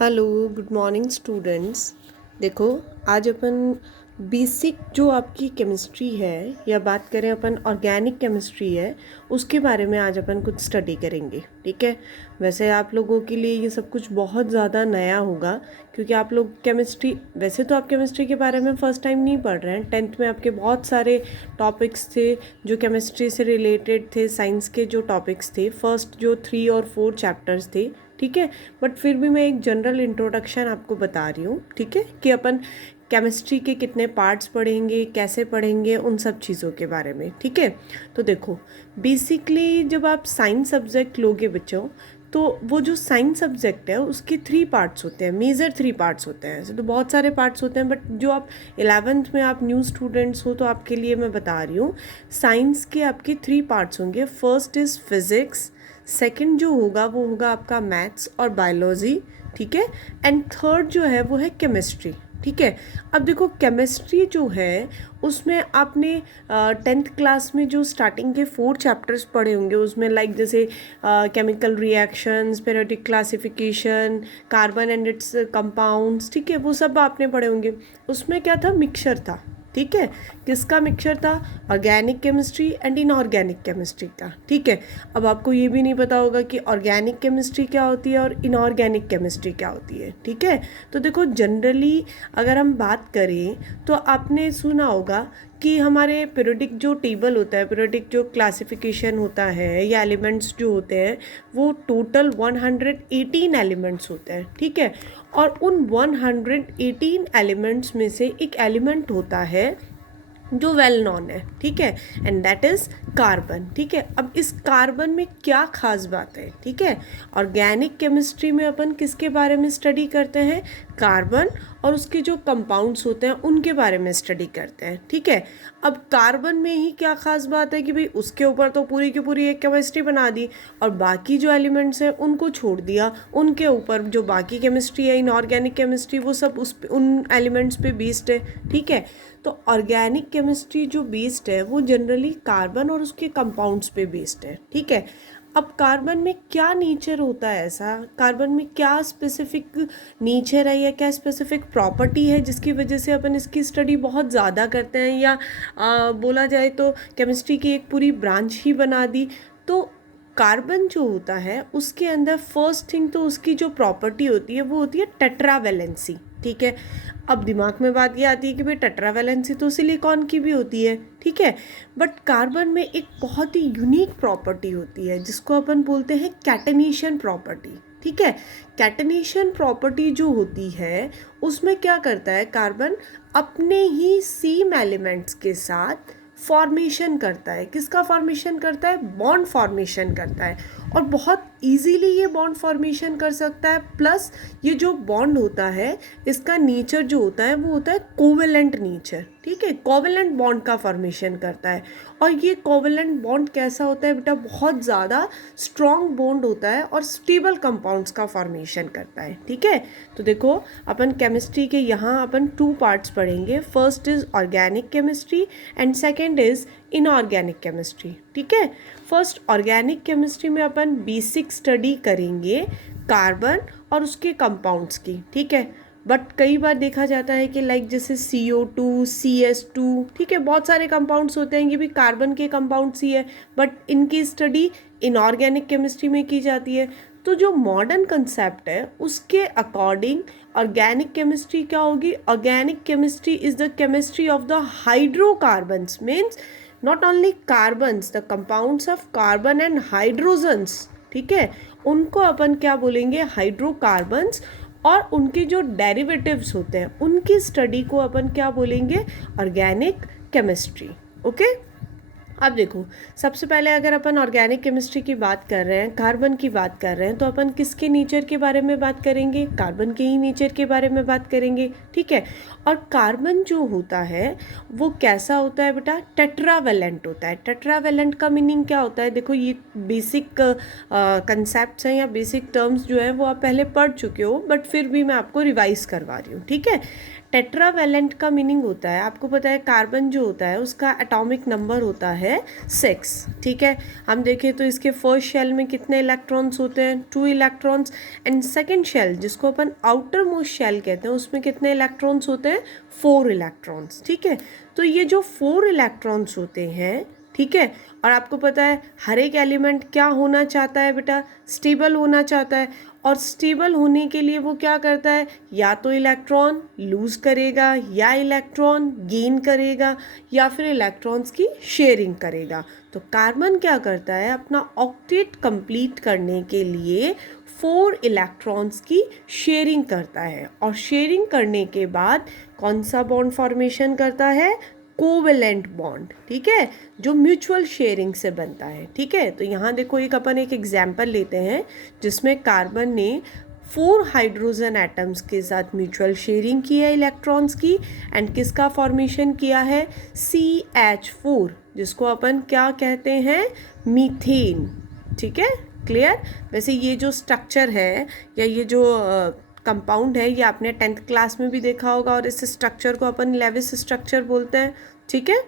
Hello good morning students. देखो, आज अपन basic जो आपकी केमिस्ट्री है या बात करें अपन ऑर्गेनिक केमिस्ट्री है उसके बारे में आज अपन कुछ स्टडी करेंगे। ठीक है। वैसे आप लोगों के लिए ये सब कुछ बहुत ज़्यादा नया होगा क्योंकि आप लोग केमिस्ट्री, वैसे तो आप केमिस्ट्री के बारे में फ़र्स्ट टाइम नहीं पढ़ रहे हैं। 10th में आपके बहुत सारे टॉपिक्स थे जो केमिस्ट्री से रिलेटेड थे, साइंस के जो टॉपिक्स थे, फर्स्ट जो 3 और 4 चैप्टर्स थे। ठीक है। बट फिर भी मैं एक जनरल इंट्रोडक्शन आपको बता रही हूँ। ठीक है, कि अपन केमिस्ट्री के कितने पार्ट्स पढ़ेंगे, कैसे पढ़ेंगे, उन सब चीज़ों के बारे में। ठीक है। तो देखो, बेसिकली जब आप साइंस सब्जेक्ट लोगे बच्चों, तो वो जो साइंस सब्जेक्ट है उसके 3 पार्ट्स होते हैं, मेजर 3 पार्ट्स होते हैं। ऐसे तो बहुत सारे पार्ट्स होते हैं, बट जो आप 11th में आप न्यू स्टूडेंट्स हो तो आपके लिए मैं बता रही हूँ, साइंस के आपके 3 पार्ट्स होंगे। फर्स्ट इज़ फिज़िक्स, सेकंड जो होगा वो होगा आपका मैथ्स और बायोलॉजी। ठीक है। एंड थर्ड जो है वो है केमिस्ट्री। ठीक है। अब देखो, केमिस्ट्री जो है उसमें आपने 10th क्लास में जो स्टार्टिंग के 4 चैप्टर्स पढ़े होंगे उसमें लाइक जैसे chemical reactions, periodic classification, carbon and it's compounds. ठीक है, वो सब आपने पढ़े होंगे। उसमें क्या था, मिक्सचर था। ठीक है। किसका मिक्सचर था? Organic chemistry and inorganic chemistry का। ठीक है। अब आपको ये भी नहीं पता होगा कि ऑर्गेनिक केमिस्ट्री क्या होती है और इनऑर्गेनिक केमिस्ट्री क्या होती है। ठीक है। तो देखो, जनरली अगर हम बात करें तो आपने सुना होगा कि हमारे पीरियोडिक जो टेबल होता है, पीरियोडिक जो क्लासिफिकेशन होता है या एलिमेंट्स जो होते हैं, वो टोटल 118 एलिमेंट्स होते हैं। ठीक है। और उन 118 एलिमेंट्स में से एक एलिमेंट होता है जो वेल नॉन है। ठीक है। And that is carbon. ठीक है। अब इस कार्बन में क्या खास बात है? ठीक है। ऑर्गेनिक केमिस्ट्री में अपन किसके बारे में स्टडी करते हैं? कार्बन और उसके जो कंपाउंड्स होते हैं उनके बारे में स्टडी करते हैं। ठीक है। अब कार्बन में ही क्या खास बात है कि भाई उसके ऊपर तो पूरी की पूरी एक केमिस्ट्री बना दी और बाकी जो एलिमेंट्स हैं उनको छोड़ दिया, उनके ऊपर जो बाकी केमिस्ट्री है, इनऑर्गेनिक केमिस्ट्री, वो सब उन एलिमेंट्स पे बेस्ड है। ठीक है। तो ऑर्गेनिक केमिस्ट्री जो बेस्ड है वो जनरली कार्बन और उसके कंपाउंड्स पे बेस्ड है। ठीक है। अब कार्बन में क्या नेचर होता है, ऐसा कार्बन में क्या स्पेसिफिक नेचर है या क्या स्पेसिफिक प्रॉपर्टी है जिसकी वजह से अपन इसकी स्टडी बहुत ज़्यादा करते हैं, या बोला जाए तो केमिस्ट्री की एक पूरी ब्रांच ही बना दी। तो कार्बन जो होता है उसके अंदर फर्स्ट थिंग तो उसकी जो प्रॉपर्टी होती है वो होती है टेट्रावेलेंसी। ठीक है। अब दिमाग में बात ये आती है कि भाई टेट्रावेलेंसी तो सिलिकॉन की भी होती है। ठीक है। बट कार्बन में एक बहुत ही यूनिक प्रॉपर्टी होती है जिसको अपन बोलते हैं कैटेनेशन प्रॉपर्टी। ठीक है। कैटेनेशन प्रॉपर्टी जो होती है उसमें क्या करता है, कार्बन अपने ही सेम एलिमेंट्स के साथ फॉर्मेशन करता है। किसका फॉर्मेशन करता है? बॉन्ड फॉर्मेशन करता है, और बहुत इजीली ये बॉन्ड फॉर्मेशन कर सकता है। प्लस ये जो बॉन्ड होता है इसका नेचर जो होता है वो होता है कोवेलेंट नेचर। ठीक है। कोवेलेंट बॉन्ड का फॉर्मेशन करता है, और ये कोवेलेंट बॉन्ड कैसा होता है बेटा? बहुत ज़्यादा स्ट्रॉन्ग बॉन्ड होता है और स्टेबल कंपाउंड्स का फॉर्मेशन करता है। ठीक है। तो देखो, अपन केमिस्ट्री के यहाँ अपन 2 पार्ट्स पढ़ेंगे। First is organic chemistry and second is inorganic chemistry. ठीक है। फर्स्ट ऑर्गेनिक केमिस्ट्री में अपन बेसिक स्टडी करेंगे कार्बन और उसके कंपाउंड्स की। ठीक है। बट कई बार देखा जाता है कि लाइक जैसे CO2, CS2, ठीक है, बहुत सारे कंपाउंड्स होते हैं, ये भी कार्बन के कंपाउंड्स ही है, बट इनकी स्टडी इनऑर्गेनिक केमिस्ट्री में की जाती है। तो जो मॉडर्न कंसेप्ट है उसके अकॉर्डिंग ऑर्गेनिक केमिस्ट्री क्या होगी? Organic chemistry is the chemistry of the hydrocarbons, means not only carbons, the compounds of carbon and hydrogens. ठीक है। उनको अपन क्या बोलेंगे? हाइड्रोकार्बन्स। और उनके जो डेरिवेटिव्स होते हैं उनकी स्टडी को अपन क्या बोलेंगे? Organic chemistry. ओके। अब देखो, सबसे पहले अगर अपन ऑर्गेनिक केमिस्ट्री की बात कर रहे हैं, कार्बन की बात कर रहे हैं, तो अपन किसके नेचर के बारे में बात करेंगे? कार्बन के ही नेचर के बारे में बात करेंगे। ठीक है। और कार्बन जो होता है वो कैसा होता है बेटा? टेट्रावेलेंट होता है। टेट्रावेलेंट का मीनिंग क्या होता है? देखो, ये बेसिक कंसेप्ट्स हैं या बेसिक टर्म्स जो हैं वो आप पहले पढ़ चुके हो, बट फिर भी मैं आपको रिवाइज करवा रही हूँ। ठीक है। टेट्रावैलेंट का मीनिंग होता है, आपको पता है कार्बन जो होता है उसका एटॉमिक नंबर होता है 6, ठीक है। हम देखें तो इसके फर्स्ट शेल में कितने इलेक्ट्रॉन्स होते हैं, 2 इलेक्ट्रॉन्स। एंड सेकंड शेल जिसको अपन आउटर मोस्ट शेल कहते हैं उसमें कितने इलेक्ट्रॉन्स होते हैं, 4 इलेक्ट्रॉन्स, ठीक है। तो ये जो 4 इलेक्ट्रॉन्स होते हैं, ठीक है, और आपको पता है हर एक एलिमेंट क्या होना चाहता है बेटा, स्टेबल होना चाहता है। और स्टेबल होने के लिए वो क्या करता है, या तो इलेक्ट्रॉन लूज करेगा, या इलेक्ट्रॉन गेन करेगा, या फिर इलेक्ट्रॉन्स की शेयरिंग करेगा। तो कार्बन क्या करता है, अपना ऑक्टेट कंप्लीट करने के लिए 4 इलेक्ट्रॉन्स की शेयरिंग करता है। और शेयरिंग करने के बाद कौन सा बॉन्ड फॉर्मेशन करता है, कोवेलेंट बॉन्ड, ठीक है, जो म्यूचुअल शेयरिंग से बनता है, ठीक है। तो यहाँ देखो एक अपन एक एग्जाम्पल लेते हैं जिसमें कार्बन ने 4 हाइड्रोजन एटम्स के साथ म्यूचुअल शेयरिंग की है इलेक्ट्रॉन्स की, एंड किसका फॉर्मेशन किया है, CH4, जिसको अपन क्या कहते हैं, मीथेन, ठीक है, क्लियर। वैसे ये जो स्ट्रक्चर है या ये जो कंपाउंड है ये आपने 10th क्लास में भी देखा होगा, और इस स्ट्रक्चर को अपन लेविस स्ट्रक्चर बोलते हैं, ठीक है।